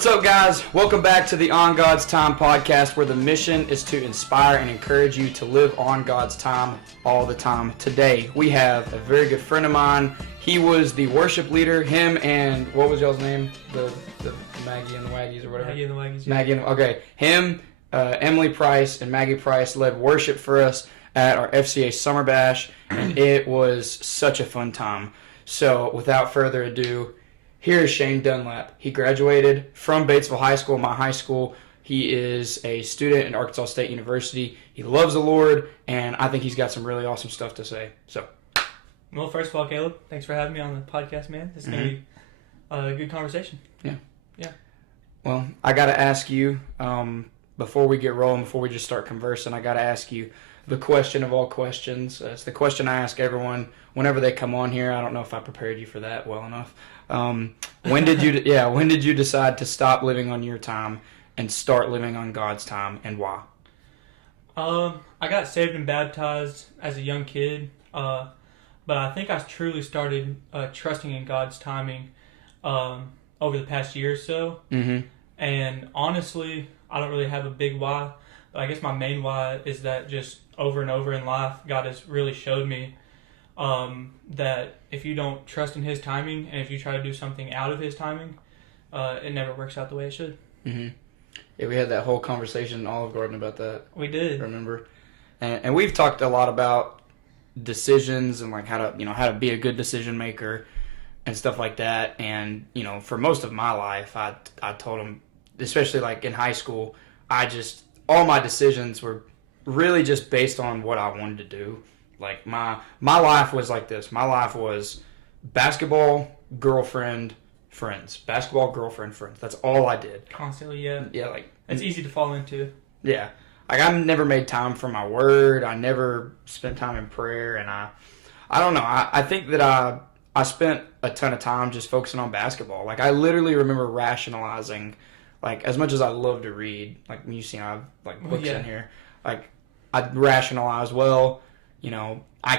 What's up, guys? Welcome back to the On God's Time podcast, where the mission is to inspire and encourage you to live on God's time all the time. Today, we have a very good friend of mine. He was the worship leader. Him and, what was y'all's name? The Maggie and the Waggies or whatever? Maggie and the Waggies. Yeah. Maggie and, okay. Him, Emily Price, and Maggie Price led worship for us at our FCA Summer Bash, and it was such a fun time. So, without further ado, here is Shane Dunlap. He graduated from Batesville High School, my high school. He is a student at Arkansas State University. He loves the Lord, and I think he's got some really awesome stuff to say. So, well, first of all, Caleb, thanks for having me on the podcast, man. This is going to be a good conversation. Yeah. Yeah. Well, I got to ask you, before we get rolling, before we just start conversing, I got to ask you the question of all questions. It's the question I ask everyone whenever they come on here. I don't know if I prepared you for that well enough. When did you decide to stop living on your time and start living on God's time, and why? I got saved and baptized as a young kid, but I think I truly started trusting in God's timing over the past year or so. Mm-hmm. And honestly, I don't really have a big why, but I guess my main why is that just over and over in life, God has really showed me that if you don't trust in His timing, and if you try to do something out of His timing, it never works out the way it should. Mm-hmm. Yeah, we had that whole conversation in Olive Garden about that. We did. Remember? And we've talked a lot about decisions and like how to be a good decision maker and stuff like that. And for most of my life, I told him, especially like in high school, all my decisions were really just based on what I wanted to do. Like, my life was like this. My life was basketball, girlfriend, friends. Basketball, girlfriend, friends. That's all I did. Constantly, yeah. Yeah, like... It's easy to fall into. Yeah. Like, I never made time for my word. I never spent time in prayer. And I don't know. I think that I spent a ton of time just focusing on basketball. Like, I literally remember rationalizing, like, as much as I love to read, like, you see, I have, like, books in here. Like, I rationalize, I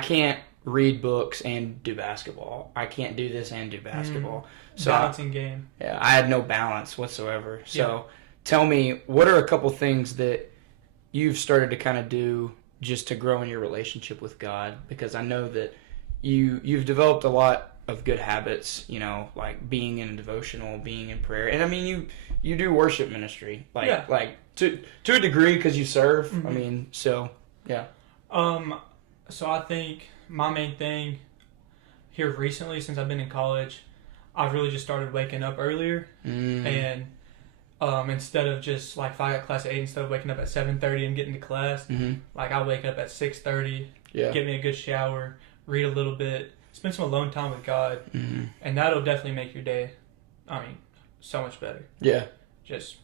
can't read books and do basketball. I can't do this and do basketball. So balancing game. Yeah, I had no balance whatsoever. So tell me, what are a couple things that you've started to kind of do just to grow in your relationship with God? Because I know that you've developed a lot of good habits, like being in a devotional, being in prayer. And I mean, you do worship ministry, like to a degree because you serve. Mm-hmm. I mean, so yeah. So I think my main thing here recently, since I've been in college, I've really just started waking up earlier. And instead of just, like, if I got class at 8, instead of waking up at 7:30 and getting to class, like, I wake up at 6:30, get me a good shower, read a little bit, spend some alone time with God, and that'll definitely make your day, so much better. Yeah. Just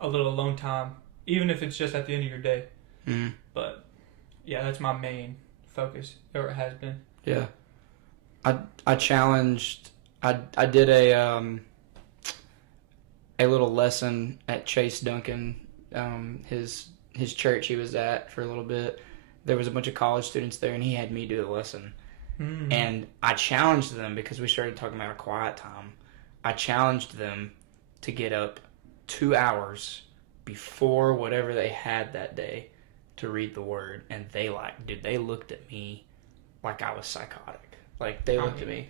a little alone time, even if it's just at the end of your day. But, yeah, that's my main focus, or it has been. Yeah. I challenged, I did a little lesson at Chase Duncan, his church he was at for a little bit. There was a bunch of college students there, and he had me do the lesson. And I challenged them, because we started talking about a quiet time. I challenged them to get up 2 hours before whatever they had that day to read the word, and they looked at me like I was psychotic. Like, they looked at me.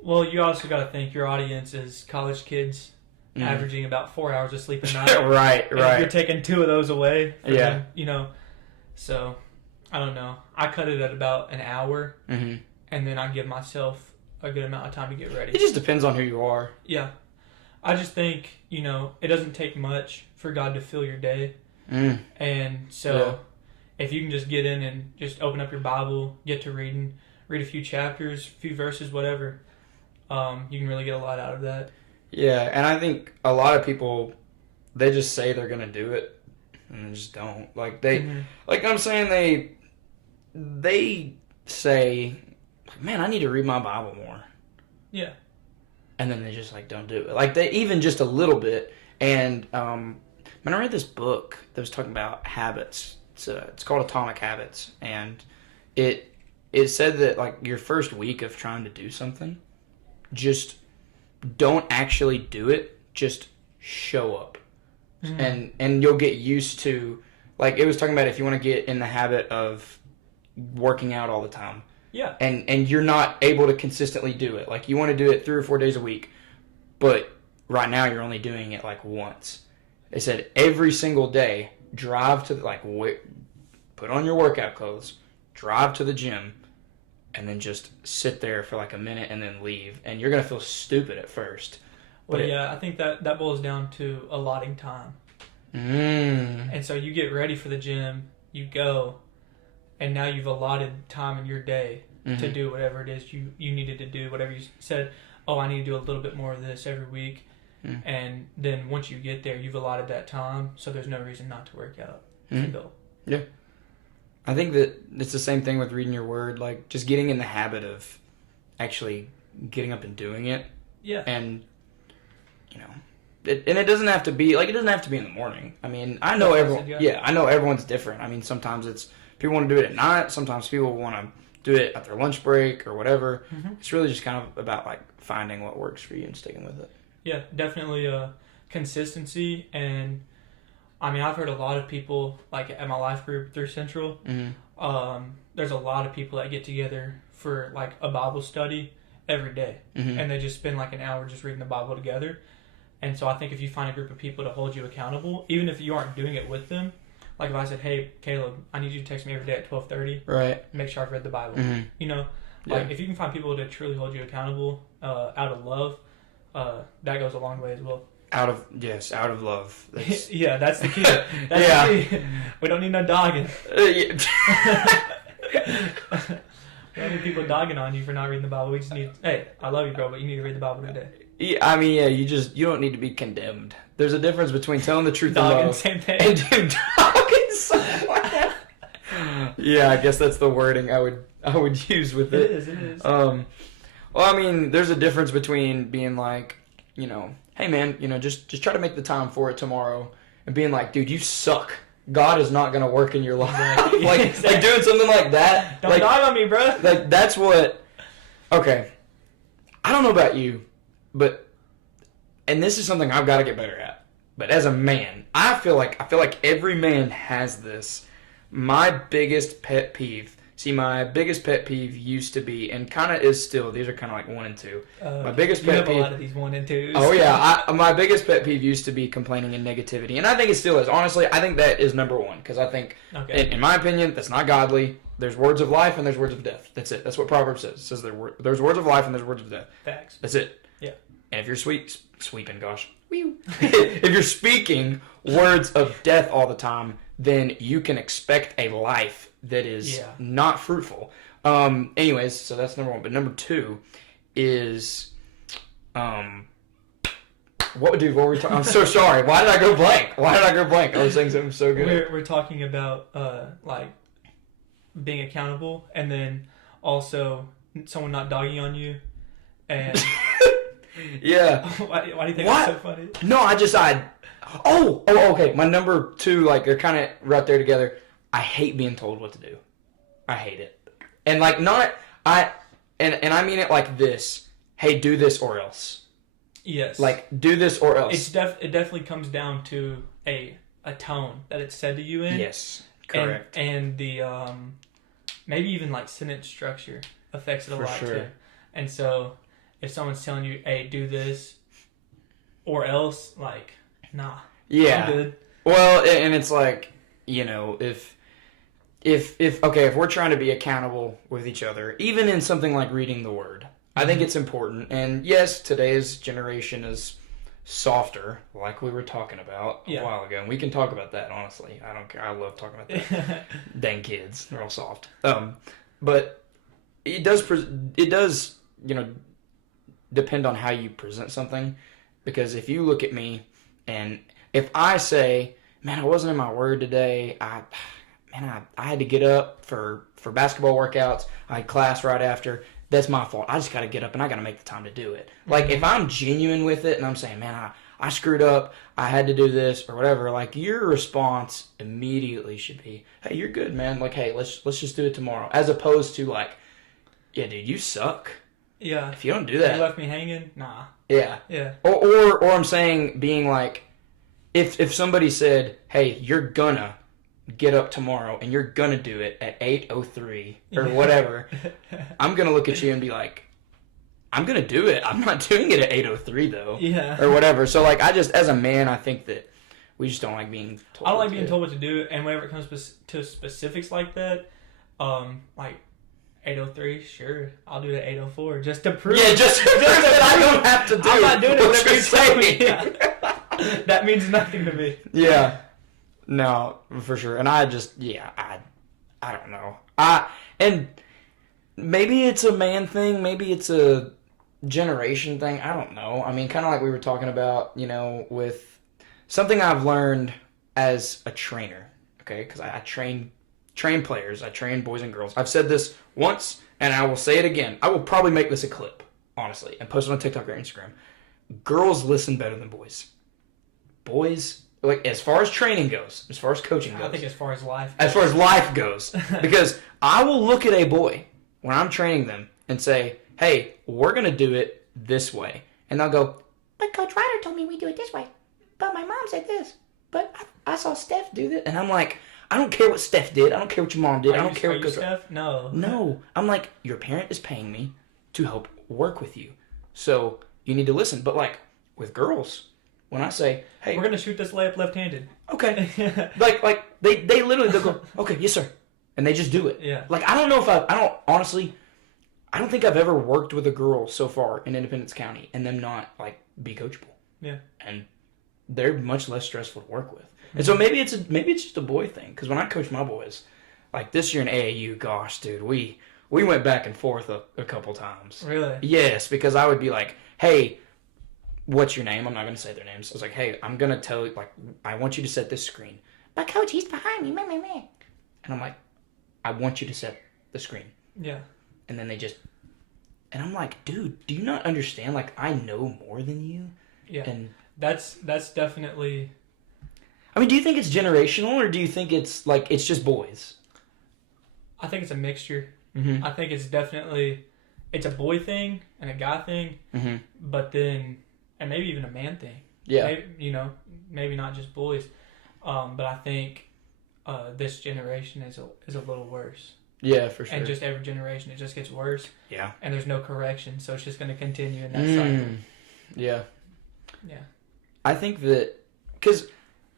Well, you also got to think your audience is college kids averaging about 4 hours of sleep a night. Right. If you're taking 2 of those away from them, so I don't know. I cut it at about an hour, and then I give myself a good amount of time to get ready. It just depends on who you are. Yeah. I just think, it doesn't take much for God to fill your day. And so if you can just get in and just open up your Bible, get to read a few chapters, a few verses, whatever, you can really get a lot out of that. Yeah, and I think a lot of people, they just say they're going to do it, and they just don't. Like, like I'm saying, they say, man, I need to read my Bible more. Yeah. And then they just, like, don't do it. Like, they even just a little bit. And, I read this book that was talking about habits. It's called Atomic Habits. And it said that, like, your first week of trying to do something, just don't actually do it just show up. And you'll get used to, like it was talking about, if you want to get in the habit of working out all the time. Yeah. And you're not able to consistently do it. Like you want to do it 3 or 4 days a week, but right now you're only doing it like once. They said every single day, drive to put on your workout clothes, drive to the gym, and then just sit there for like a minute and then leave. And you're going to feel stupid at first. Well, I think that boils down to allotting time. And so you get ready for the gym, you go, and now you've allotted time in your day to do whatever it is you needed to do, whatever you said, oh, I need to do a little bit more of this every week. And then once you get there, you've allotted that time, so there's no reason not to work out. It's a goal. Yeah. I think that it's the same thing with reading your word, like just getting in the habit of actually getting up and doing it. Yeah. And it doesn't have to be in the morning. I mean, I know everyone. Yeah, I know everyone's different. I mean, sometimes people want to do it at night. Sometimes people want to do it at their lunch break or whatever. It's really just kind of about like finding what works for you and sticking with it. Yeah, definitely consistency. And I mean, I've heard a lot of people, like at my life group through Central, there's a lot of people that get together for like a Bible study every day. And they just spend like an hour just reading the Bible together. And so I think if you find a group of people to hold you accountable, even if you aren't doing it with them, like if I said, hey, Caleb, I need you to text me every day at 12:30. Right. Make sure I've read the Bible. Like if you can find people to truly hold you accountable out of love, that goes a long way as well. Out of love. Yeah, that's the key. That's the key. We don't need no dogging. We don't need people dogging on you for not reading the Bible. We just need, hey, I love you, bro, but you need to read the Bible today. Yeah, I mean, you don't need to be condemned. There's a difference between telling the truth dogging, in love same thing. And dogging someone. Yeah, I guess that's the wording I would use with it. It is. Well, I mean, there's a difference between being like, hey man, just try to make the time for it tomorrow, and being like, dude, you suck. God is not gonna work in your life. Exactly. like doing something like that. Don't dog on me, bro. Like that's what. Okay, I don't know about you, but this is something I've got to get better at. But as a man, I feel like every man has this. My biggest pet peeve. See, my biggest pet peeve used to be, and kind of is still. These are kind of like 1 and 2. My biggest pet peeve. You have a lot of these 1 and 2s. Oh yeah, my biggest pet peeve used to be complaining and negativity, and I think it still is. Honestly, I think that is number 1 because I think, in my opinion, that's not godly. There's words of life and there's words of death. That's it. That's what Proverbs says. It says there's words of life and there's words of death. Facts. That's it. Yeah. And if you're sweeping, gosh, if you're speaking words of death all the time, then you can expect a life that is not fruitful. Anyways, so that's number 1. But number 2 is, what were we talking? I'm so sorry. Why did I go blank? I was saying something so good. We're talking about like being accountable, and then also someone not dogging on you, and yeah. Why do you think that's so funny? No, okay. My number 2, like they're kind of right there together. I hate being told what to do. I hate it. And like and I mean it like this. Hey, do this or else. Yes. Like do this or else. It definitely comes down to a tone that it's said to you in. Yes. Correct. And the maybe even like sentence structure affects it a lot too. And so if someone's telling you, hey, do this or else, like, nah. Yeah. I'm good. Well, and it's like, if we're trying to be accountable with each other, even in something like reading the word, I think it's important. And yes, today's generation is softer, like we were talking about a while ago. And we can talk about that, honestly. I don't care. I love talking about that. Dang kids. They're all soft. But it does, depend on how you present something. Because if you look at me and if I say, man, I wasn't in my word today, I had to get up for basketball workouts, I had class right after, that's my fault. I just got to get up and I got to make the time to do it. Like if I'm genuine with it and I'm saying, man, I screwed up, I had to do this or whatever, like your response immediately should be, hey, you're good, man. Like, hey, let's just do it tomorrow. As opposed to like, yeah, dude, you suck. Yeah. If you don't do that. You left me hanging? Nah. Yeah. Yeah. Or I'm saying being like, if somebody said, hey, you're gonna get up tomorrow and you're gonna do it at 8:03 or whatever, I'm gonna look at you and be like, I'm gonna do it. I'm not doing it at 8:03 though. Yeah. Or whatever. So like, I just, as a man, I think that we just don't like being told. I don't like being told what to do, and whenever it comes to specifics like that, like 8:03, sure, I'll do it at 8:04 just to prove. Yeah, just that I don't have to do. I'm not doing it what whenever you're you tell me. saying. Yeah. That means nothing to me. Yeah. No, for sure. And I just, I don't know. And maybe it's a man thing. Maybe it's a generation thing. I don't know. I mean, kind of like we were talking about, with something I've learned as a trainer. Okay, because I train players. I train boys and girls. I've said this once, and I will say it again. I will probably make this a clip, honestly, and post it on TikTok or Instagram. Girls listen better than boys. Boys, like, as far as training goes, as far as coaching goes. I think as far as life goes. As far as life goes. Because I will look at a boy when I'm training them and say, hey, we're going to do it this way. And they'll go, but Coach Ryder told me we do it this way. But my mom said this. But I saw Steph do this. And I'm like, I don't care what Steph did. I don't care what your mom did. I don't care what Coach Steph? No. No. I'm like, your parent is paying me to help work with you. So you need to listen. But like with girls, when I say, hey, we're gonna shoot this layup left-handed. Okay. like they literally, they'll go, okay, yes sir. And they just do it. Yeah. Like I don't know if I don't think I've ever worked with a girl so far in Independence County and them not like be coachable. Yeah. And they're much less stressful to work with. And so maybe it's just a boy thing. Because when I coach my boys, like this year in AAU, gosh, dude, we went back and forth a couple times. Really? Yes, because I would be like, hey, what's your name? I'm not going to say their names. I was like, hey, I'm going to tell you, like, I want you to set this screen. But coach, he's behind me. Meh, meh, meh. And I'm like, I want you to set the screen. Yeah. And then and I'm like, dude, do you not understand? Like, I know more than you. Yeah. And that's definitely. I mean, do you think it's generational, or do you think it's like it's just boys? I think it's a mixture. Mm-hmm. I think it's a boy thing and a guy thing, mm-hmm. but then and maybe even a man thing. Yeah. Maybe not just boys, but I think this generation is a little worse. Yeah, for sure. And just every generation, it just gets worse. Yeah. And there's no correction, so it's just going to continue in that cycle. Yeah. Yeah. I think that because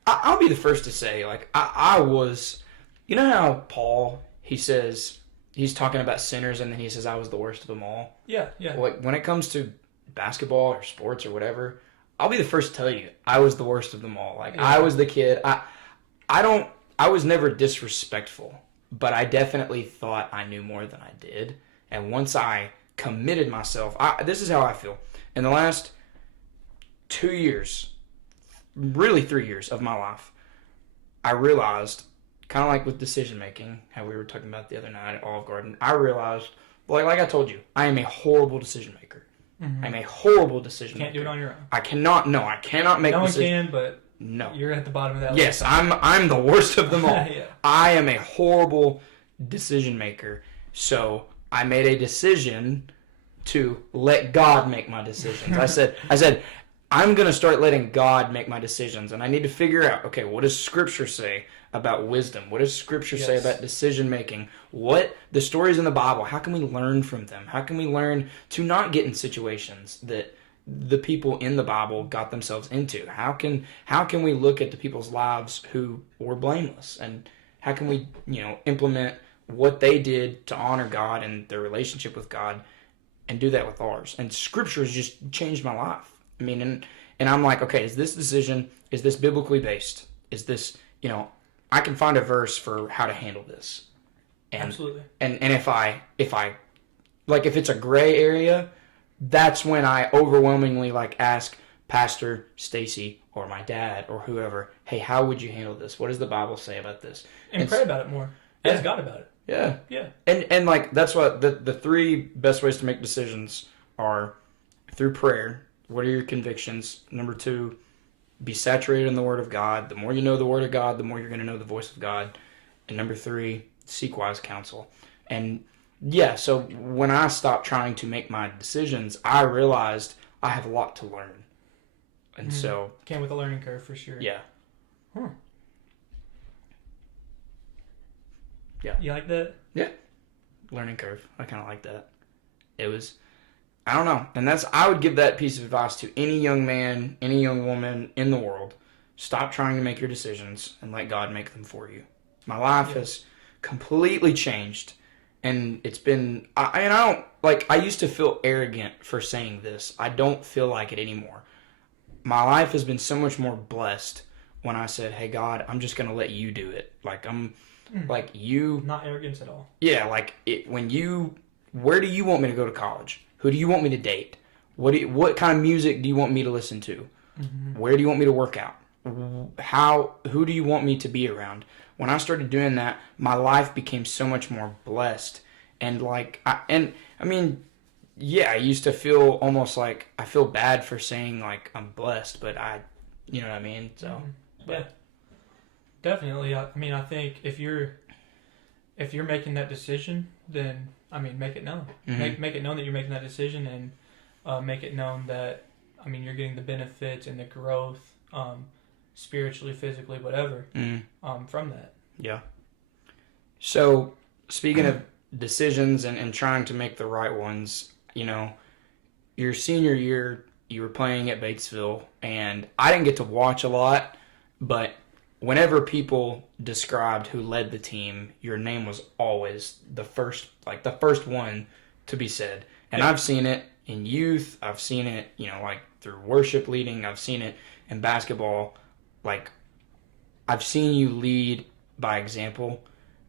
I'll be the first to say, like, I was, you know how Paul, he says, he's talking about sinners and then he says, I was the worst of them all. Yeah, yeah. Like, when it comes to basketball or sports or whatever, I'll be the first to tell you, I was the worst of them all. Like, I was the kid. I was never disrespectful, but I definitely thought I knew more than I did. And once I committed myself, this is how I feel. In the last 2 years, really 3 years of my life, I realized, kind of like with decision making, how we were talking about the other night at Olive Garden, I realized, like I told you, I am a horrible decision maker. Mm-hmm. I'm a horrible decision maker. Can't do it on your own. I cannot make no decisions. No one can, but no. You're at the bottom of that list. Yes, list. I'm the worst of them all. Yeah. I am a horrible decision maker. So I made a decision to let God make my decisions. I said, I'm going to start letting God make my decisions, and I need to figure out, okay, what does Scripture say about wisdom? What does Scripture say about decision making? What the stories in the Bible, how can we learn from them? How can we learn to not get in situations that the people in the Bible got themselves into? How can we look at the people's lives who were blameless, and how can we, implement what they did to honor God and their relationship with God and do that with ours? And Scripture has just changed my life. I mean, and I'm like, okay, is this decision, is this biblically based? Is this, I can find a verse for how to handle this. And, absolutely. And if it's a gray area, that's when I overwhelmingly ask Pastor Stacy or my dad or whoever, hey, how would you handle this? What does the Bible say about this? And pray about it more. Ask God about it. Yeah. Yeah. And that's what the three best ways to make decisions are through prayer. What are your convictions? Number 2, be saturated in the Word of God. The more you know the Word of God, the more you're going to know the voice of God. And number 3, seek wise counsel. And yeah, so when I stopped trying to make my decisions, I realized I have a lot to learn. And so... Came with a learning curve for sure. Yeah. Huh. Yeah. You like that? Yeah. Learning curve. I kind of like that. It was... I don't know. And I would give that piece of advice to any young man, any young woman in the world. Stop trying to make your decisions and let God make them for you. My life has completely changed. And it's been... I used to feel arrogant for saying this. I don't feel like it anymore. My life has been so much more blessed when I said, hey, God, I'm just going to let you do it. Like, like you... Not arrogance at all. Yeah, like, where do you want me to go to college? Who do you want me to date? What kind of music do you want me to listen to? Mm-hmm. Where do you want me to work out? Who do you want me to be around? When I started doing that, my life became so much more blessed. And I used to feel almost like I feel bad for saying like I'm blessed, but you know what I mean? So, yeah, definitely. I think if you're making that decision, then make it known. Mm-hmm. Make it known that you're making that decision, and make it known that you're getting the benefits and the growth, spiritually, physically, whatever, from that. Yeah. So, speaking of decisions and trying to make the right ones, your senior year, you were playing at Batesville, and I didn't get to watch a lot, but whenever people described who led the team, your name was always the first one to be said. And I've seen it in youth. I've seen it, through worship leading. I've seen it in basketball. Like, I've seen you lead by example.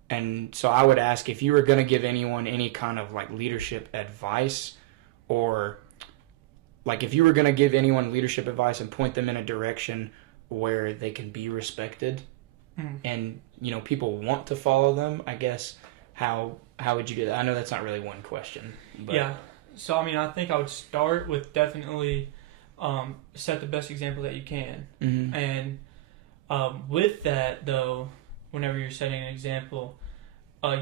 And so I would ask if you were going to give anyone any kind of like leadership advice, or like if you were going to give anyone leadership advice and point them in a direction where they can be respected and people want to follow them, I guess how would you do that? I know that's not really one question, but yeah. So I think I would start with definitely set the best example that you can. And with that though, whenever you're setting an example,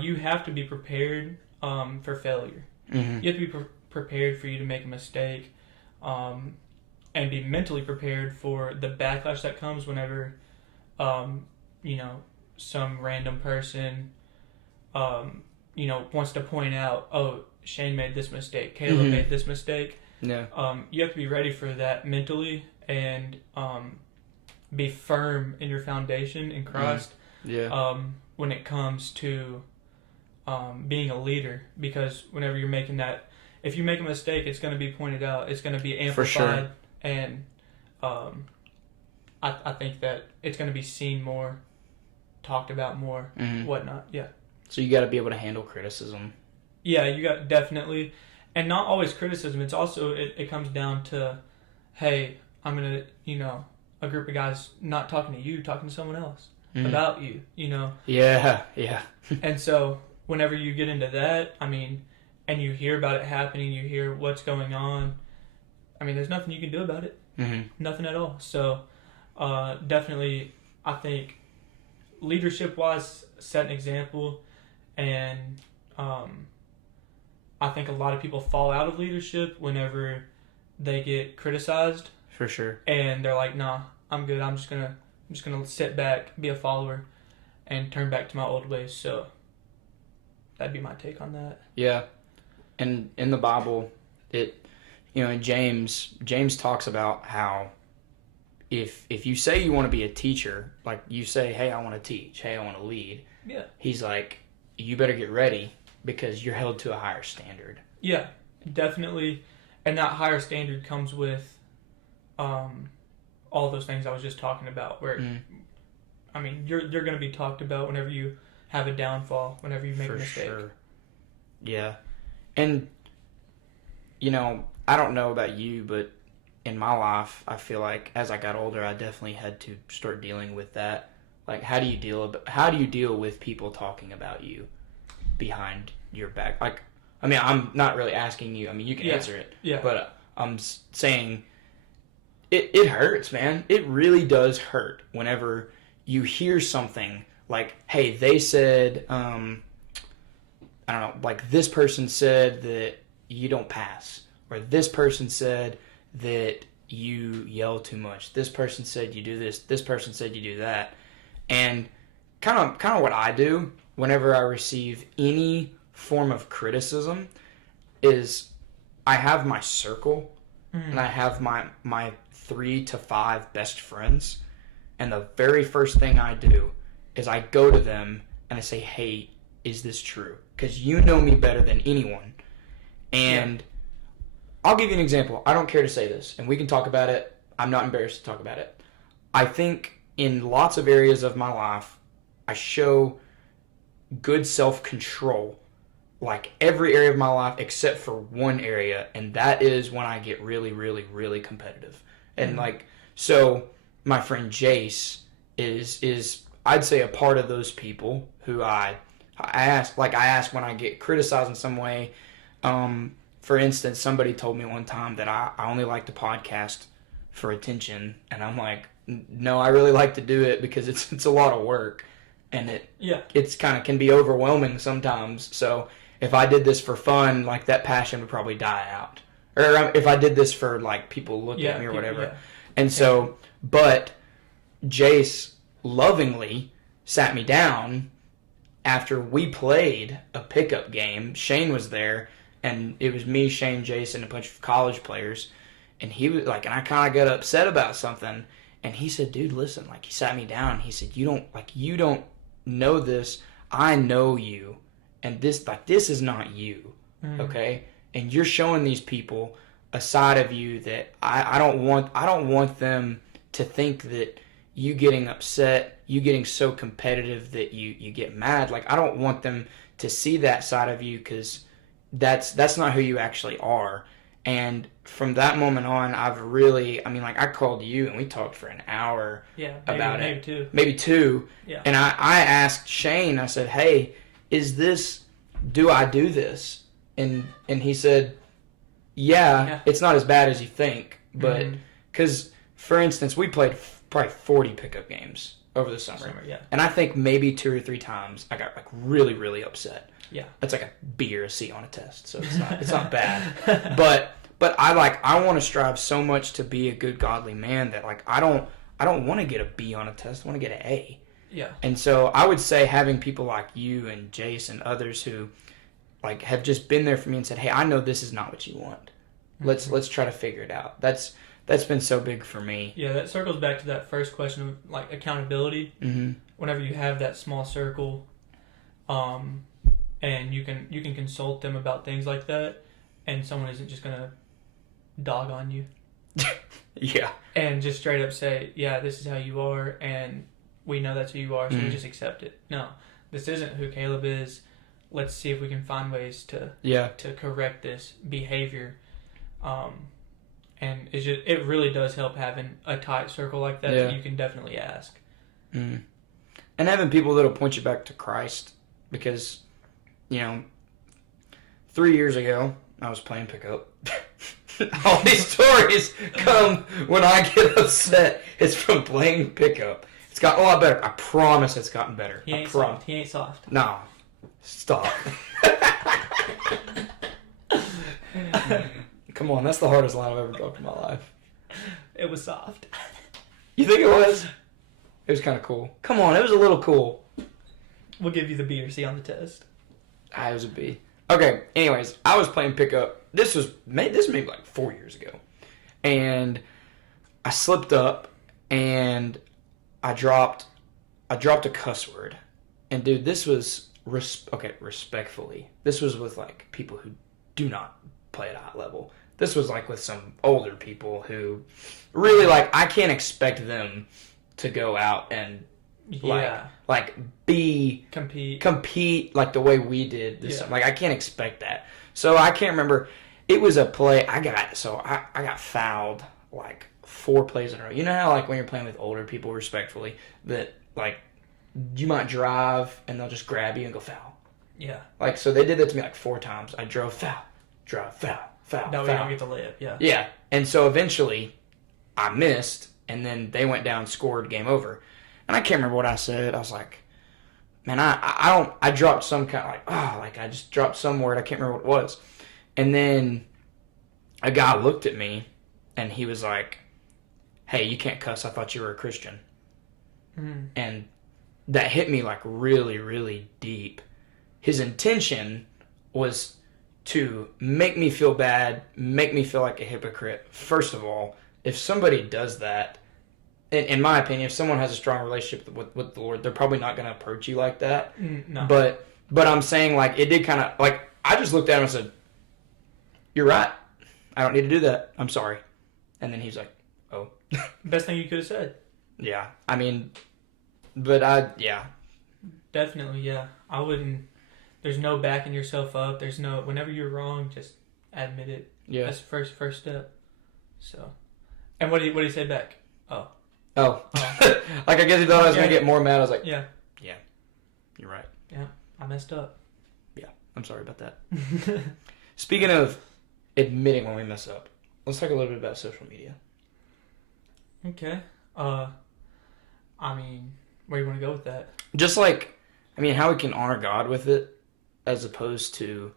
you have to be prepared for failure. You have to be prepared for you to make a mistake, and be mentally prepared for the backlash that comes whenever, some random person, wants to point out, oh, Shane made this mistake, Caleb made this mistake. Yeah. You have to be ready for that mentally, and be firm in your foundation in Christ. Yeah. When it comes to being a leader, because whenever you're making that, if you make a mistake, it's going to be pointed out, it's going to be amplified. For sure. And I think that it's going to be seen more, talked about more, whatnot. Yeah. So you got to be able to handle criticism. Yeah, you got definitely, and not always criticism. It's also it comes down to, hey, I'm gonna a group of guys not talking to you, talking to someone else about you. Yeah. And so whenever you get into that, and you hear about it happening, you hear what's going on. There's nothing you can do about it. Nothing at all. So, definitely, I think, leadership-wise, set an example. And I think a lot of people fall out of leadership whenever they get criticized. For sure. And they're like, nah, I'm good. I'm just gonna sit back, be a follower, and turn back to my old ways. So, that'd be my take on that. Yeah. And in the Bible, James talks about how if you say you want to be a teacher, like you say, hey, I want to teach, hey, I want to lead. Yeah. He's like, you better get ready because you're held to a higher standard. Yeah, definitely. And that higher standard comes with all those things I was just talking about, where, you're going to be talked about whenever you have a downfall, whenever you make a mistake. For sure. Yeah. And, I don't know about you, but in my life, I feel like as I got older, I definitely had to start dealing with that. Like, how do you deal with people talking about you behind your back? Like, I'm not really asking you. You can answer it. Yeah. But I'm saying it hurts, man. It really does hurt whenever you hear something like, hey, they said, I don't know, like this person said that you don't pass, or this person said that you yell too much. This person said you do this. This person said you do that. And kind of what I do whenever I receive any form of criticism is I have my circle and I have my 3 to 5 best friends. And the very first thing I do is I go to them and I say, hey, is this true? Because you know me better than anyone. And I'll give you an example. I don't care to say this, and we can talk about it. I'm not embarrassed to talk about it. I think in lots of areas of my life, I show good self-control, like every area of my life except for one area, and that is when I get really, really, really competitive. And so my friend Jace is I'd say a part of those people who I ask when I get criticized in some way. For instance, somebody told me one time that I only like to podcast for attention, and I'm like, no, I really like to do it because it's a lot of work, and it's kind of can be overwhelming sometimes. So if I did this for fun, like that passion would probably die out. Or if I did this for like people look at me or whatever. Yeah. And so, but Jace lovingly sat me down after we played a pickup game. Shane was there. And it was me, Shane, Jason, a bunch of college players. And he was like, and I kind of got upset about something. And he said, dude, listen, like, he sat me down. He said, you don't know this. I know you. And this is not you. Okay? And you're showing these people a side of you that I don't want them to think that you getting upset, you getting so competitive that you get mad. Like, I don't want them to see that side of you because that's not who you actually are. And from that moment on, I've really, I called you and we talked for an hour about it. Maybe two. Yeah. And I asked Shane, I said, hey, do I do this? And he said, yeah, it's not as bad as you think. But, because, for instance, we played probably 40 pickup games over the summer. And I think maybe 2 or 3 times I got, like, really, really upset. Yeah. That's like a B or a C on a test, so it's not bad. But I want to strive so much to be a good godly man that like I don't want to get a B on a test. I want to get an A. Yeah. And so I would say having people like you and Jace and others who like have just been there for me and said, "Hey, I know this is not what you want. Let's try to figure it out." That's been so big for me. Yeah, that circles back to that first question of like accountability. Mm-hmm. Whenever you have that small circle, and you can consult them about things like that, and someone isn't just gonna dog on you. Yeah. And just straight up say, yeah, this is how you are, and we know that's who you are, so we just accept it. No, this isn't who Caleb is. Let's see if we can find ways to correct this behavior. And it really does help having a tight circle like that that you can definitely ask. Mm. And having people that'll point you back to Christ, because 3 years ago, I was playing pickup. All these stories come when I get upset. It's from playing pickup. It's gotten a lot better. I promise it's gotten better. He ain't soft. He ain't soft. No. Stop. Come on, that's the hardest line I've ever dropped in my life. It was soft. You think it was? It was kind of cool. Come on, it was a little cool. We'll give you the B or C on the test. It was a B. Okay, anyways, I was playing pickup. This was maybe like 4 years ago. And I slipped up and I dropped a cuss word. And dude, this was respectfully. This was with like people who do not play at a high level. This was like with some older people who really like I can't expect them to go out and compete like the way we did this. Yeah. Like I can't expect that. So I can't remember. It was a play I got fouled like 4 plays in a row. You know how like when you're playing with older people respectfully that like you might drive and they'll just grab you and go foul. Yeah. Like so they did that to me like 4 times. I drove foul. No, we don't get the layup. Yeah. Yeah. And so eventually I missed and then they went down, scored, game over. And I can't remember what I said. I was like, man, I dropped some kind of like I just dropped some word. I can't remember what it was. And then a guy looked at me and he was like, "Hey, you can't cuss. I thought you were a Christian." And that hit me like really, really deep. His intention was to make me feel bad, make me feel like a hypocrite. First of all, if somebody does that, in my opinion, if someone has a strong relationship with the Lord, they're probably not going to approach you like that. No. But I'm saying, like, it did kind of, like, I just looked at him and said, "You're right. I don't need to do that. I'm sorry." And then he's like, "Oh." Best thing you could have said. Yeah. I mean, yeah. Definitely, yeah. I wouldn't, there's no backing yourself up. There's no, whenever you're wrong, just admit it. Yeah. That's the first step. So, and what did he say back? Oh. Like, I guess he thought I was going to get more mad. I was like, yeah. You're right. Yeah. I messed up. Yeah. I'm sorry about that. Speaking of admitting when we mess up, let's talk a little bit about social media. Okay. I mean, where do you want to go with that? Just like, I mean, how we can honor God with it, as opposed to,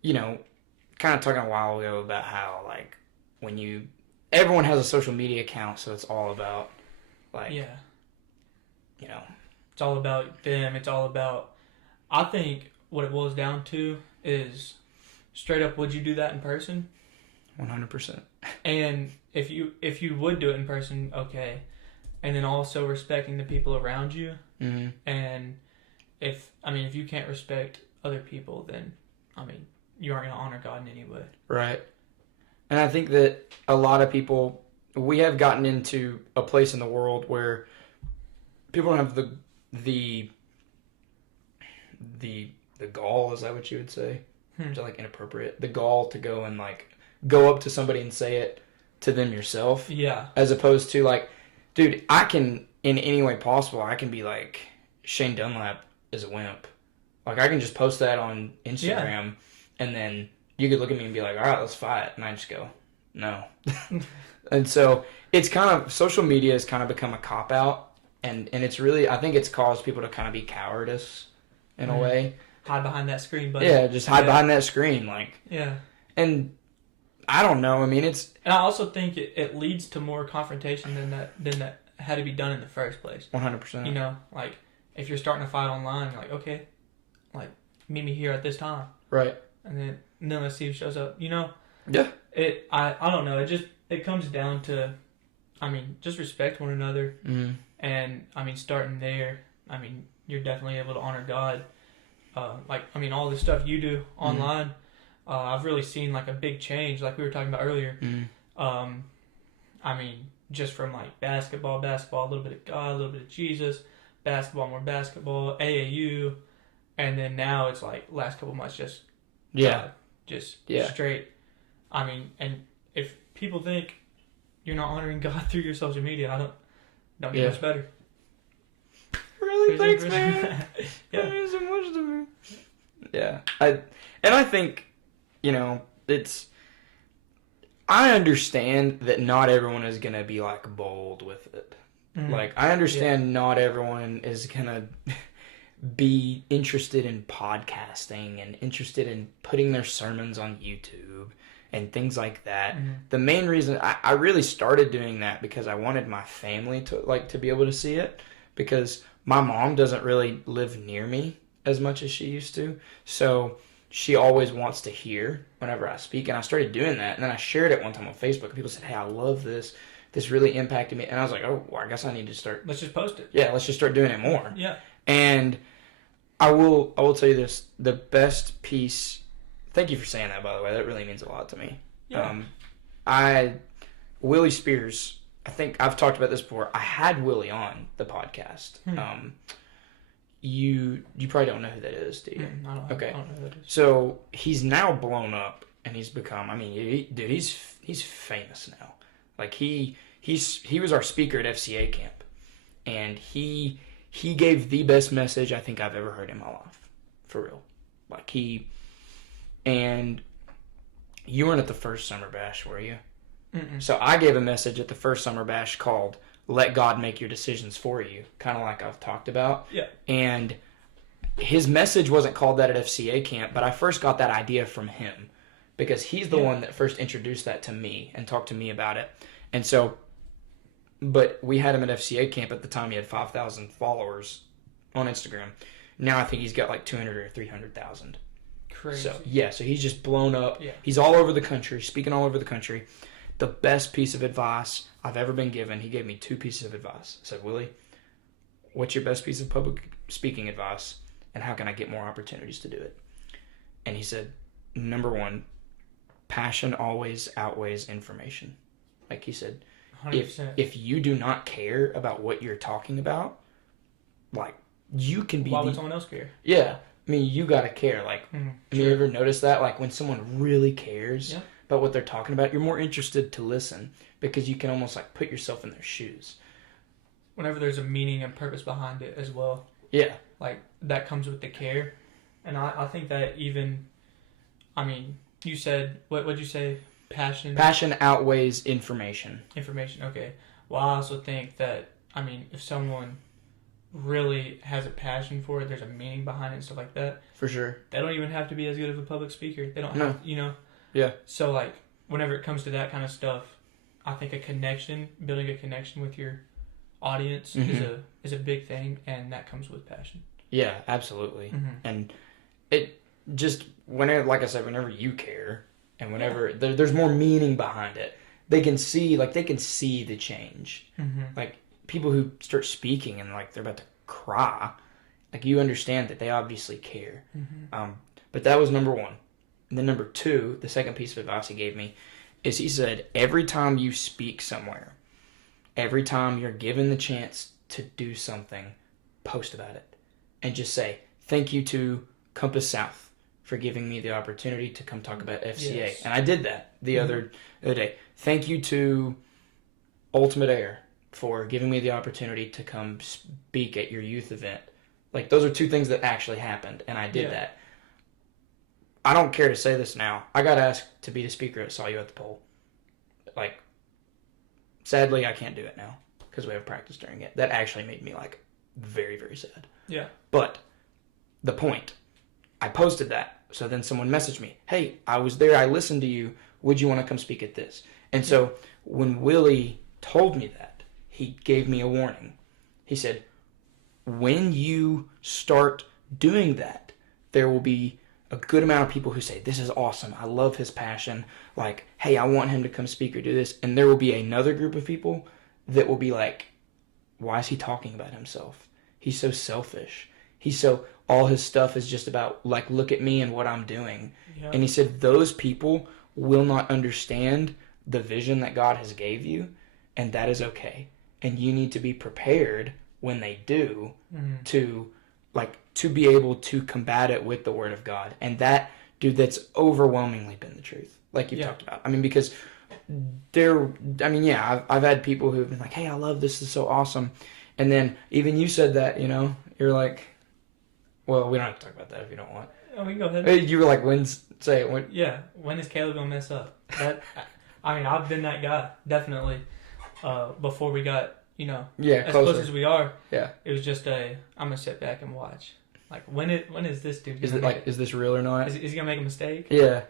you know, kind of talking a while ago about how, like, everyone has a social media account, so it's all about, like, yeah, you know. It's all about them. It's all about, I think what it boils down to is straight up, would you do that in person? 100%. And if you would do it in person, okay. And then also respecting the people around you. Mm-hmm. And if you can't respect other people, then, I mean, you aren't going to honor God in any way. Right. And I think that a lot of people, we have gotten into a place in the world where people don't have the gall, is that what you would say? Is that, like, inappropriate? The gall to go and, like, go up to somebody and say it to them yourself. Yeah. As opposed to, like, dude, I can, in any way possible, I can be like, Shane Dunlap is a wimp. Like, I can just post that on Instagram, and then you could look at me and be like, all right, let's fight. And I just go, no. And so it's kind of, social media has kind of become a cop-out, and it's really, I think it's caused people to kind of be cowardice in a way. Hide behind that screen, buddy. Yeah, just hide behind that screen. Like, yeah. And I don't know. I mean, it's... And I also think it leads to more confrontation than that had to be done in the first place. 100%. You know, like, if you're starting to fight online, you're like, okay, like, meet me here at this time. Right. And then let's see who shows up. You know? Yeah. I don't know. It comes down to, I mean, just respect one another. Mm-hmm. And, I mean, starting there, I mean, you're definitely able to honor God. Like, I mean, all the stuff you do online, I've really seen, like, a big change, like we were talking about earlier. Mm-hmm. I mean, just from, like, basketball, a little bit of God, a little bit of Jesus, more basketball, AAU, and then now it's, like, last couple months just God, just straight. I mean, and if people think you're not honoring God through your social media, don't get much better. Really? Thanks, man. That means so much to me. Yeah. I think, you know, I understand that not everyone is going to be, like, bold with it. Mm-hmm. Like, I understand not everyone is going to be interested in podcasting and interested in putting their sermons on YouTube and things like that. Mm-hmm. The main reason I really started doing that because I wanted my family to be able to see it, because my mom doesn't really live near me as much as she used to. So she always wants to hear whenever I speak. And I started doing that. And then I shared it one time on Facebook. And people said, "Hey, I love this. This really impacted me." And I was like, oh, well, I guess I need to start. Let's just post it. Yeah, let's just start doing it more. Yeah. And I will tell you this. The best piece... Thank you for saying that, by the way. That really means a lot to me. Yeah. Willie Spears... I think I've talked about this before. I had Willie on the podcast. You probably don't know who that is, do you? I don't know who that is. So he's now blown up, and he's become. I mean, dude, he's famous now. Like he was our speaker at FCA camp, and he gave the best message I think I've ever heard in my life, for real. Like and you weren't at the first summer bash, were you? Mm-mm. So I gave a message at the first summer bash called "Let God Make Your Decisions for You," kind of like I've talked about. Yeah. And his message wasn't called that at FCA camp, but I first got that idea from him because he's the one that first introduced that to me and talked to me about it. And so, but we had him at FCA camp at the time. He had 5,000 followers on Instagram. Now I think he's got like 200 or 300,000. Crazy. So he's just blown up. Yeah. He's all over the country, speaking all over the country. The best piece of advice I've ever been given, he gave me 2 pieces of advice. I said, Willie, what's your best piece of public speaking advice, and how can I get more opportunities to do it? And he said, number 1, passion always outweighs information. Like he said, 100%. if you do not care about what you're talking about, like, you can be... Why would someone else care? Yeah. I mean, you gotta care. Like, have you ever noticed that? Like, when someone really cares about what they're talking about, you're more interested to listen because you can almost, like, put yourself in their shoes. Whenever there's a meaning and purpose behind it as well. Yeah. Like, that comes with the care. And I think that even... I mean, you said... What'd you say? Passion? Passion outweighs information. Information, okay. Well, I also think that, I mean, if someone really has a passion for it, there's a meaning behind it and stuff like that. For sure. They don't even have to be as good of a public speaker. They don't No. have, you know? Yeah. So, like, whenever it comes to that kind of stuff, I think building a connection with your audience is a big thing, and that comes with passion. Yeah, absolutely. Mm-hmm. And it just, whenever, like I said, whenever you care, and whenever there's more meaning behind it, they can see the change. Mm-hmm. Like, people who start speaking and, like, they're about to cry, like, you understand that they obviously care. Mm-hmm. But that was number 1. And then number 2, the second piece of advice he gave me, is he said, every time you speak somewhere, every time you're given the chance to do something, post about it. And just say, thank you to Compass South for giving me the opportunity to come talk about FCA. Yes. And I did that the other day. Thank you to Ultimate Air for giving me the opportunity to come speak at your youth event. Like, those are 2 things that actually happened, and I did that. I don't care to say this now. I got asked to be the speaker at Saw You at the Pole. Like, sadly, I can't do it now because we have practice during it. That actually made me, like, very, very sad. Yeah. But the point, I posted that. So then someone messaged me, hey, I was there. I listened to you. Would you want to come speak at this? And so when Willie told me that, he gave me a warning. He said, when you start doing that, there will be a good amount of people who say, this is awesome. I love his passion. Like, hey, I want him to come speak or do this. And there will be another group of people that will be like, why is he talking about himself? He's so selfish. All his stuff is just about, like, look at me and what I'm doing. Yeah. And he said, those people will not understand the vision that God has gave you, and that is okay. And you need to be prepared when they do to be able to combat it with the Word of God. And that, dude, that's overwhelmingly been the truth, like you talked about. I mean, because I've had people who've been like, hey, I love this is so awesome. And then even you said that, you know, you're like, well, we don't have to talk about that if you don't want. Oh, we can go ahead. You were like, when is Caleb going to mess up? I mean, I've been that guy, definitely, before we got, you know, as close as we are. Yeah. It was just I'm going to sit back and watch. Like, when is this dude going to is this real or not? Is he going to make a mistake? Yeah.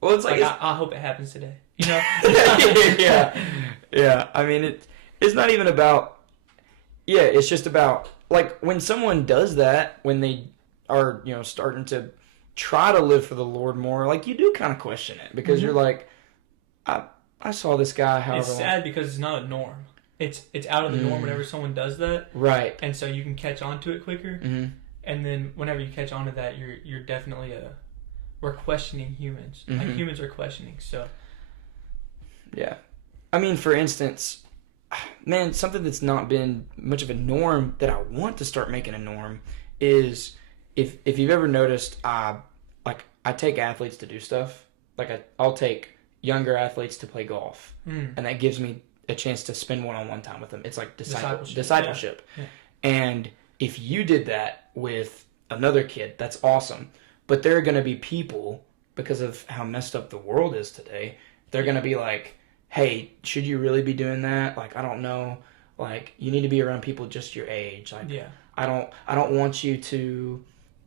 Well, it's like I hope it happens today. You know? Yeah. Yeah. I mean, it's not even about, it's just about, like, when someone does that, when they are, you know, starting to try to live for the Lord more, like, you do kind of question it because you're like, I saw this guy however It's sad because it's not a norm. It's out of the norm whenever someone does that. Right. And so you can catch on to it quicker. Mm-hmm. And then whenever you catch on to that, you're definitely we're questioning humans. Mm-hmm. Like, humans are questioning, so. Yeah. I mean, for instance, man, something that's not been much of a norm that I want to start making a norm is if you've ever noticed, I take athletes to do stuff. Like, I'll take younger athletes to play golf, and that gives me a chance to spend one-on-one time with them. It's like discipleship. Yeah. And if you did that with another kid, that's awesome. But there are going to be people, because of how messed up the world is today, they're going to be like, hey, should you really be doing that? Like, I don't know. Like, you need to be around people just your age. Like, I don't want you to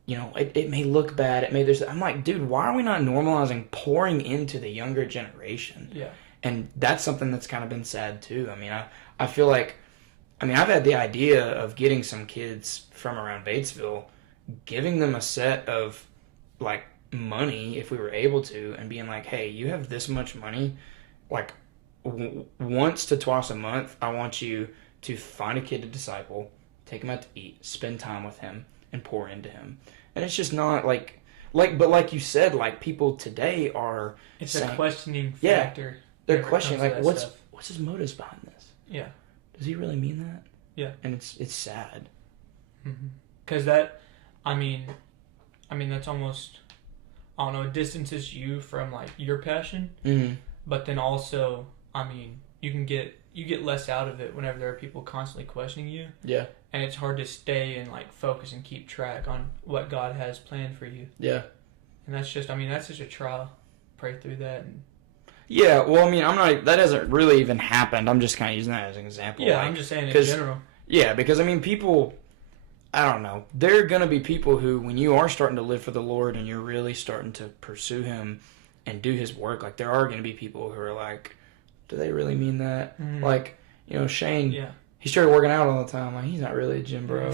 it may look bad. It may there's. I'm like, dude, why are we not normalizing pouring into the younger generation? Yeah. And that's something that's kind of been sad too. I mean, I feel like, I've had the idea of getting some kids from around Batesville, giving them a set of like money if we were able to, and being like, hey, you have this much money, like once to twice a month, I want you to find a kid to disciple, take him out to eat, spend time with him, and pour into him. And it's just not but like you said, like people today are. It's saying, a questioning factor. Yeah, they're questioning like, stuff. what's his motives behind this? Yeah. Does he really mean that? Yeah. And it's sad. Because that, I mean, that's almost, I don't know, it distances you from like your passion, but then also, you get less out of it whenever there are people constantly questioning you. Yeah. And it's hard to stay and like focus and keep track on what God has planned for you. Yeah. And that's just, that's such a trial. Pray through that. And yeah, well, I'm not, that hasn't really even happened. I'm just kind of using that as an example. Yeah, I'm just saying in general. Yeah, because people, I don't know, there are going to be people who, when you are starting to live for the Lord and you're really starting to pursue Him and do His work, like there are going to be people who are like, do they really mean that? Mm-hmm. Like, Shane, he started working out all the time. Like, he's not really a gym bro.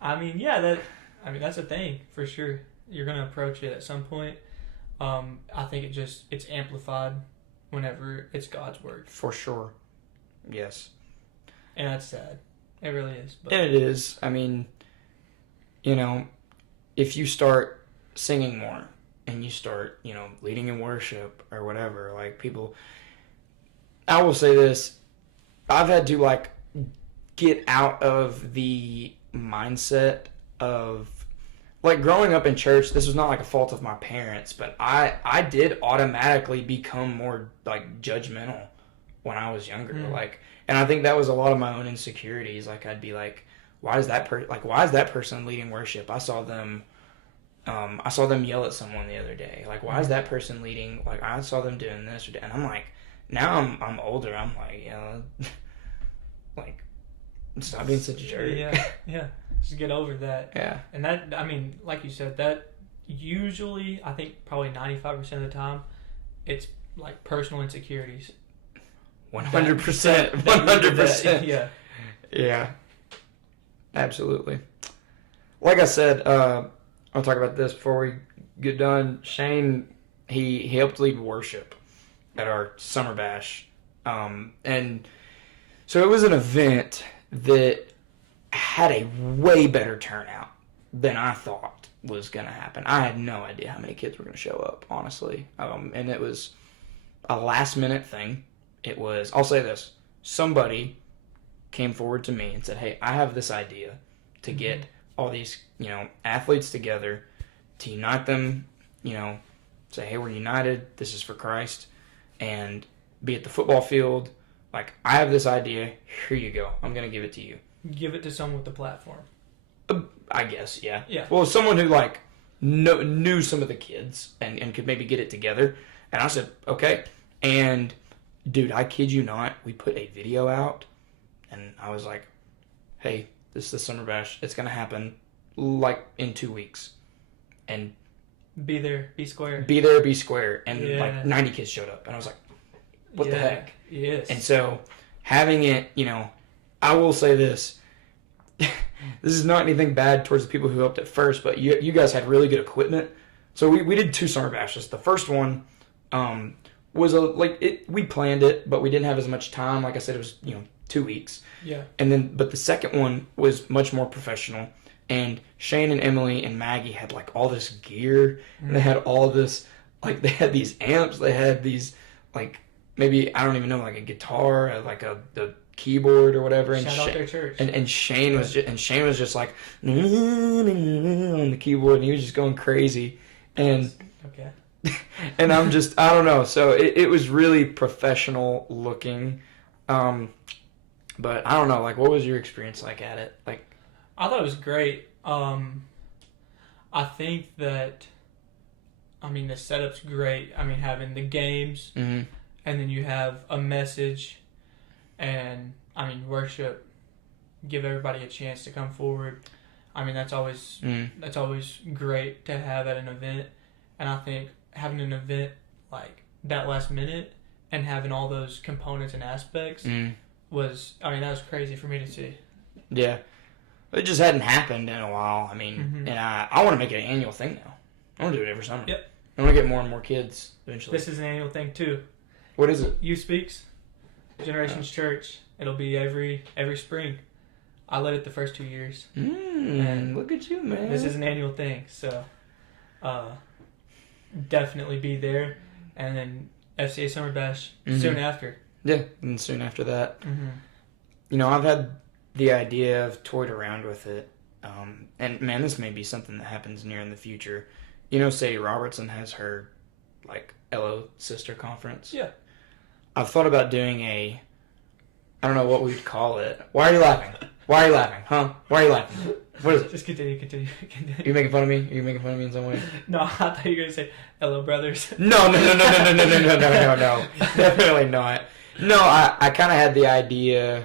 That's a thing for sure. You're going to approach it at some point. I think it's amplified whenever it's God's word. For sure. Yes. And that's sad. It really is. But. And it is. If you start singing more and you start, leading in worship or whatever, like people, I will say this, I've had to get out of the mindset of growing up in church. This was not a fault of my parents, but I did automatically become more judgmental when I was younger. And I think that was a lot of my own insecurities. I'd be like, why is that person leading worship? I saw them yell at someone the other day. Why is that person leading? I saw them doing this, and I'm like, now I'm older. I'm like, stop being such a jerk. Yeah. Just get over that. Yeah. And that, like you said, that usually, I think probably 95% of the time, it's personal insecurities. 100%. 100%. Yeah. Yeah. Absolutely. Like I said, I'll talk about this before we get done. Shane, he helped lead worship at our summer bash. And so it was an event that had a way better turnout than I thought was going to happen. I had no idea how many kids were going to show up, honestly. And it was a last minute thing. It was, I'll say this, somebody came forward to me and said, hey, I have this idea to get all these, athletes together, to unite them, say, hey, we're united, this is for Christ, and be at the football field. I have this idea, here you go, I'm going to give it to you. Give it to someone with the platform. I guess, yeah. Yeah. Well, someone who knew some of the kids and could maybe get it together. And I said, okay. And dude, I kid you not, we put a video out, and I was like, hey, this is the summer bash. It's gonna happen in 2 weeks, and be there, be square. Be there, be square. And 90 kids showed up, and I was like, what the heck? Yes. And so having it, I will say this. This is not anything bad towards the people who helped at first, but you guys had really good equipment. So we did 2 summer bashes. The first one was we planned it, but we didn't have as much time. Like I said, it was 2 weeks. Yeah. But the second one was much more professional. And Shane and Emily and Maggie had all this gear. And they had all this they had these amps. They had these maybe, I don't even know, a guitar, the keyboard or whatever. And Shout out their church. And Shane was just on the keyboard, and he was just going crazy. And okay. And I don't know. So it was really professional looking. But I don't know, what was your experience at it? I thought it was great. I think that, the setup's great. Having the games, and then you have a message, and, worship, give everybody a chance to come forward. I mean, that's always great to have at an event. And I think having an event like that last minute and having all those components and aspects was, I mean, that was crazy for me to see. Yeah. It just hadn't happened in a while. I mean, and I want to make it an annual thing now. I want to do it every summer. Yep. I want to get more and more kids eventually. This is an annual thing too. What is it? Youth Speaks, Generations Church. It'll be every spring. I led it the first 2 years. And look at you, man. This is an annual thing, so definitely be there. And then FCA Summer Bash soon after. Yeah, and soon after that. You know, I've had the idea of toyed around with it. And man, this may be something that happens near in the future. You know, Sadie Robertson has her, like, LO Sister Conference. Yeah. I've thought about doing I don't know what we'd call it. Why are you laughing? Why are you laughing? Huh? Why are you laughing? What is it? Just continue. Are you making fun of me? Are you making fun of me in some way? No, I thought you were going to say, hello, brothers. No. Definitely not. No, I kind of had the idea,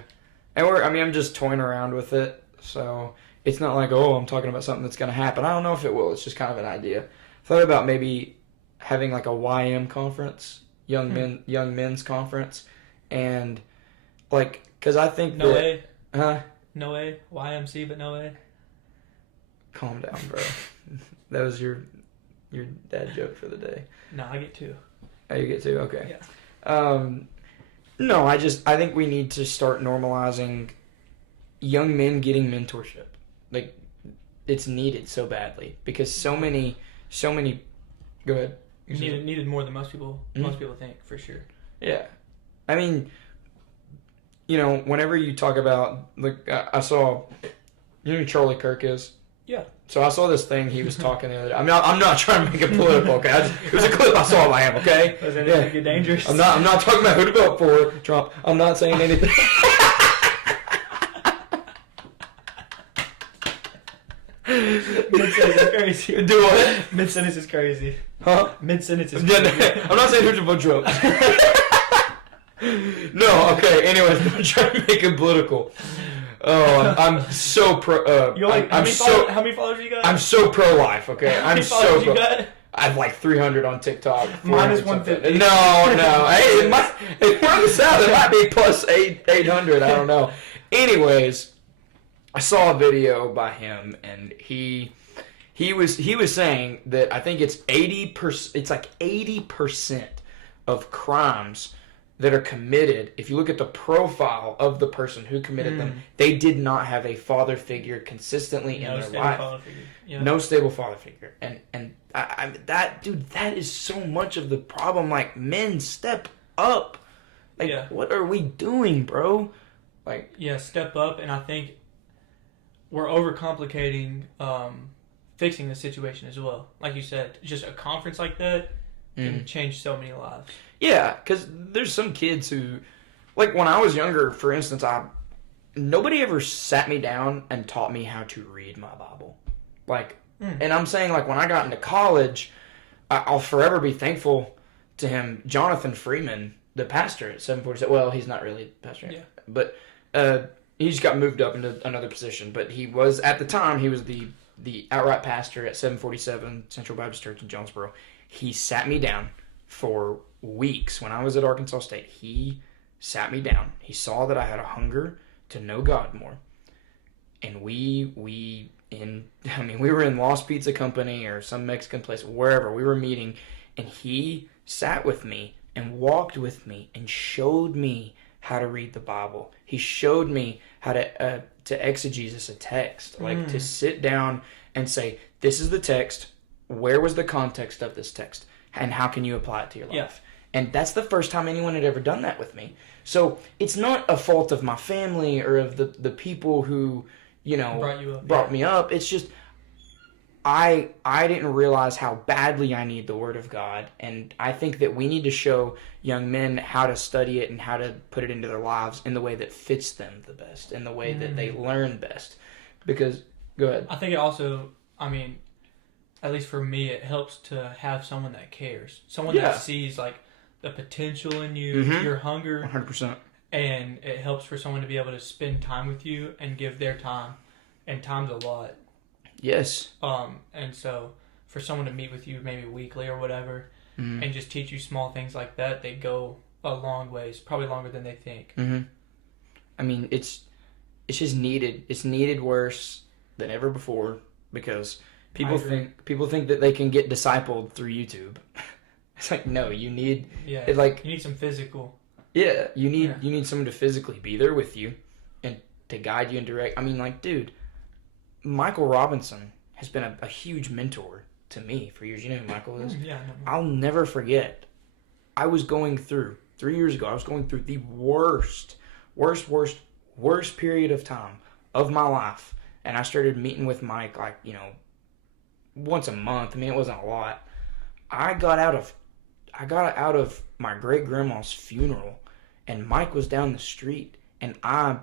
and I'm just toying around with it, so it's not like, oh, I'm talking about something that's going to happen. I don't know if it will. It's just kind of an idea. Thought about maybe having like a YM conference, young men's conference, and like, because I think no way. Huh? No way. YMC, but no way. Calm down, bro. That was your dad joke for the day. No, I get two. Oh, you get two? Okay. Yeah. No, I think we need to start normalizing young men getting mentorship. Like, it's needed so badly because so many. Go ahead. Needed more than most people think, for sure. Yeah, I mean, you know, whenever you talk about, like, I saw, you know who Charlie Kirk is? Yeah. So I saw this thing he was talking the other day. I'm not trying to make it political, okay? It was a clip I saw of him, okay? Was anything get dangerous? I'm not talking about who to vote for, Trump. I'm not saying anything. Mid-sentence is crazy. Do what? Mid-sentence is crazy. Huh? Mid-sentence is crazy. I'm not saying who to vote Trump. No, okay. Anyways, I'm not trying to make it political. Oh, I'm so pro. How many followers you got? I'm so pro-life. Okay, I'm so pro. You got? I have like 300 on TikTok. Mine is 150. No. Hey, if we're on the South, it might be plus 800. I don't know. Anyways, I saw a video by him, and he was saying that I think it's 80%. It's like 80% of crimes that are committed, if you look at the profile of the person who committed them, they did not have a father figure consistently in their life. Yeah. No stable father figure. And that is so much of the problem. Like, men, step up. Like, what are we doing, bro? Like, yeah, step up. And I think we're overcomplicating fixing the situation as well. Like you said, just a conference like that can change so many lives. Yeah, because there's some kids who, like, when I was younger, for instance, nobody ever sat me down and taught me how to read my Bible. Like, and I'm saying, like, when I got into college, I'll forever be thankful to him. Jonathan Freeman, the pastor at 747, well, he's not really pastor, but he just got moved up into another position. But he was, at the time, he was the outright pastor at 747 Central Baptist Church in Jonesboro. He sat me down for weeks when I was at Arkansas State. He sat me down. He saw that I had a hunger to know God more. And we were in Lost Pizza Company or some Mexican place, wherever we were meeting, and he sat with me and walked with me and showed me how to read the Bible. He showed me how to exegesis a text, like to sit down and say, this is the text. Where was the context of this text? And how can you apply it to your life? Yeah. And that's the first time anyone had ever done that with me. So it's not a fault of my family or of the people who, you know, brought me up. It's just I didn't realize how badly I need the Word of God. And I think that we need to show young men how to study it and how to put it into their lives in the way that fits them the best, in the way that they learn best. Because, go ahead. I think it also, at least for me, it helps to have someone that cares. Someone that sees, like, the potential in you, your hunger. 100%. And it helps for someone to be able to spend time with you and give their time. And time's a lot. Yes. And so for someone to meet with you maybe weekly or whatever, and just teach you small things like that, they go a long ways, probably longer than they think. I mean, it's just needed. It's needed worse than ever before because people think that they can get discipled through YouTube. It's like, no, you need you need some physical. Yeah, you need someone to physically be there with you and to guide you and direct. I mean, like, dude, Michael Robinson has been a huge mentor to me for years. You know who Michael is? Yeah. I'll never forget. I was going through 3 years ago. I was going through the worst period of time of my life, and I started meeting with Mike like, you know, once a month. I mean, it wasn't a lot. I got out of my great grandma's funeral, and Mike was down the street, and I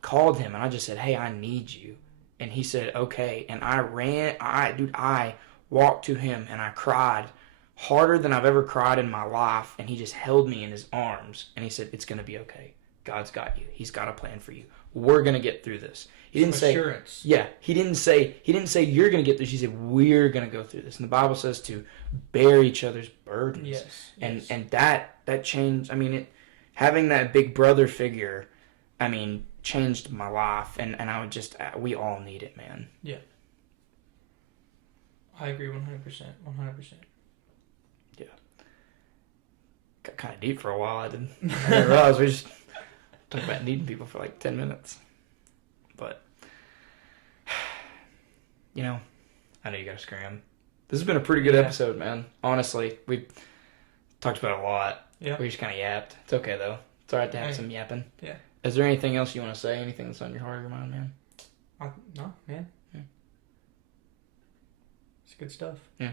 called him and I just said, "Hey, I need you," and he said, "Okay," and I walked to him and I cried harder than I've ever cried in my life, and he just held me in his arms and he said, "It's gonna be okay. God's got you. He's got a plan for you. We're gonna get through this." He didn't say assurance. Yeah, he didn't say you're gonna get through this. He said we're gonna go through this. And the Bible says to bear each other's burdens. Yes. And that changed. I mean, having that big brother figure, I mean, changed my life, and I would just we all need it, man. Yeah. I agree 100%. 100%. Yeah. Got kind of deep for a while. I didn't realize we just talked about needing people for like 10 minutes. But, you know, I know you gotta scram. This has been a pretty good episode, man. Honestly, we talked about a lot. Yeah. We just kind of yapped. It's okay, though. It's all right to have some yapping. Yeah. Is there anything else you want to say? Anything that's on your heart or your mind, man? No, man. Yeah. It's good stuff. Yeah.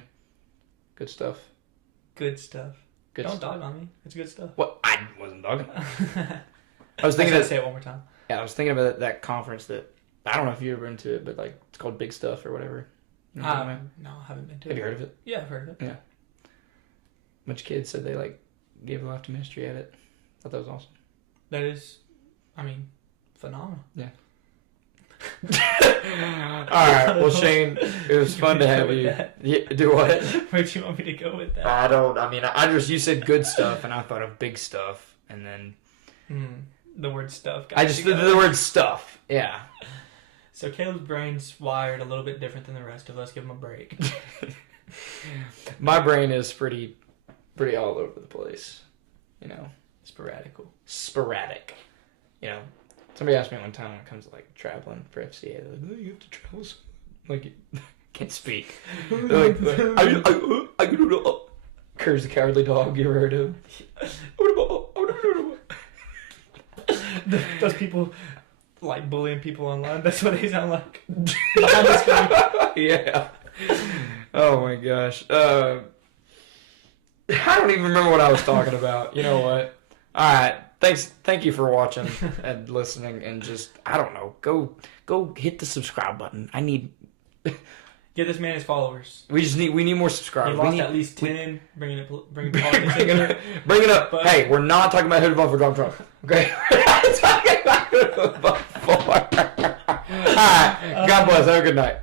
Good stuff. Good stuff. Don't dog on me. It's good stuff. What? I wasn't dogging. I was thinking. Say it one more time. Yeah, I was thinking about that conference that I don't know if you've ever been to it, but like it's called Big Stuff or whatever. You know no, I haven't been to it. Have you heard of it? Yeah, I've heard of it. Yeah. A bunch of kids said they like gave a life to ministry at it. I thought that was awesome. That is, I mean, phenomenal. Yeah. All right. Well, Shane, it was fun to have you. Yeah, do what? Where'd you want me to go with that? I just you said good stuff, and I thought of big stuff, and then the word stuff. I just did the word stuff. Yeah. So Caleb's brain's wired a little bit different than the rest of us. Give him a break. My brain is pretty all over the place. You know. Sporadic. You know. Somebody asked me one time when it comes to like traveling for FCA, they're like, "Oh, you have to travel so like can't speak." They're like I Courage the Cowardly Dog, you ever heard of him? Those people like bullying people online, that's what they sound like. Yeah. Oh my gosh. I don't even remember what I was talking about. You know what? Alright. Thank you for watching and listening, and just I don't know, go hit the subscribe button. I need Get this man his followers. we need more subscribers. He lost at least 10. Bring it up. But hey, we're not talking about who to vote for Donald Trump. Okay, we're not talking about who to vote for. All right, God bless. Have a good night.